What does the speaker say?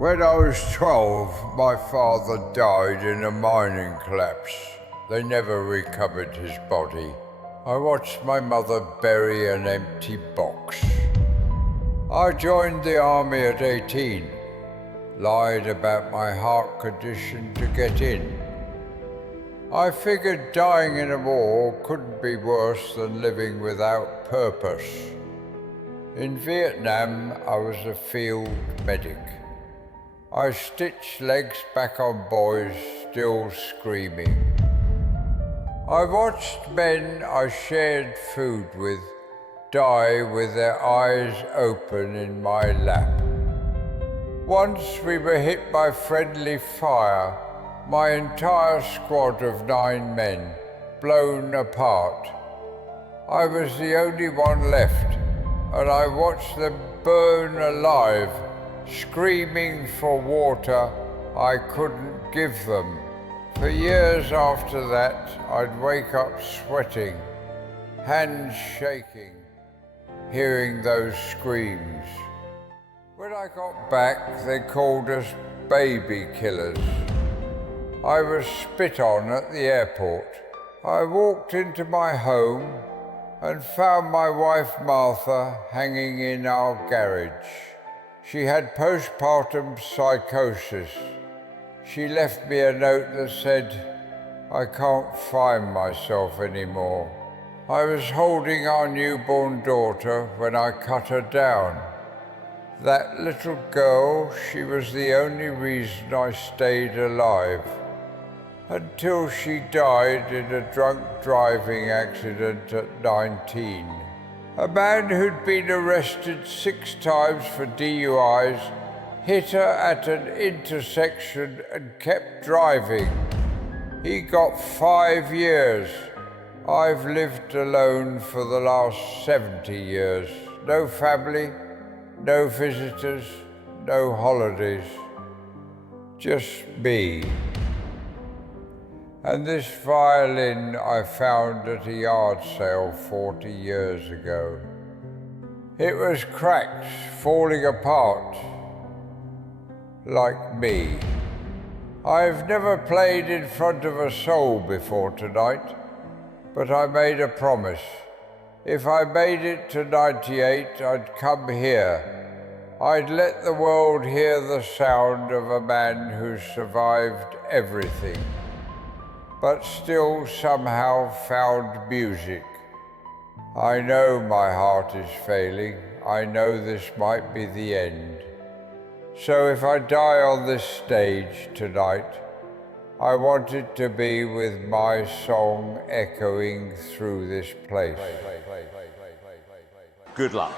When I was 12, my father died in a mining collapse. They never recovered his body. I watched my mother bury an empty box. I joined the army at 18, lied about my heart condition to get in. I figured dying in a war couldn't be worse than living without purpose. In Vietnam, I was a field medic. I stitched legs back on boys still screaming. I watched men I shared food with die with their eyes open in my lap. Once we were hit by friendly fire, my entire squad of 9 men blown apart. I was the only one left, and I watched them burn alive, screaming for water I couldn't give them. For years after that, I'd wake up sweating, hands shaking, hearing those screams. When I got back, they called us baby killers. I was spit on at the airport. I walked into my home and found my wife Martha hanging in our garage. She had postpartum psychosis. She left me a note that said, "I can't find myself anymore." I was holding our newborn daughter when I cut her down. That little girl, she was the only reason I stayed alive, until she died in a drunk driving accident at 19. A man who'd been arrested 6 times for DUIs hit her at an intersection and kept driving. He got 5 years. I've lived alone for the last 70 years. No family, no visitors, no holidays. Just me. And this violin I found at a yard sale 40 years ago. It was cracked, falling apart, like me. I've never played in front of a soul before tonight, but I made a promise. If I made it to 98, I'd come here. I'd let the world hear the sound of a man who survived everything, but still somehow found music. I know my heart is failing. I know this might be the end. So if I die on this stage tonight, I want it to be with my song echoing through this place. Good luck.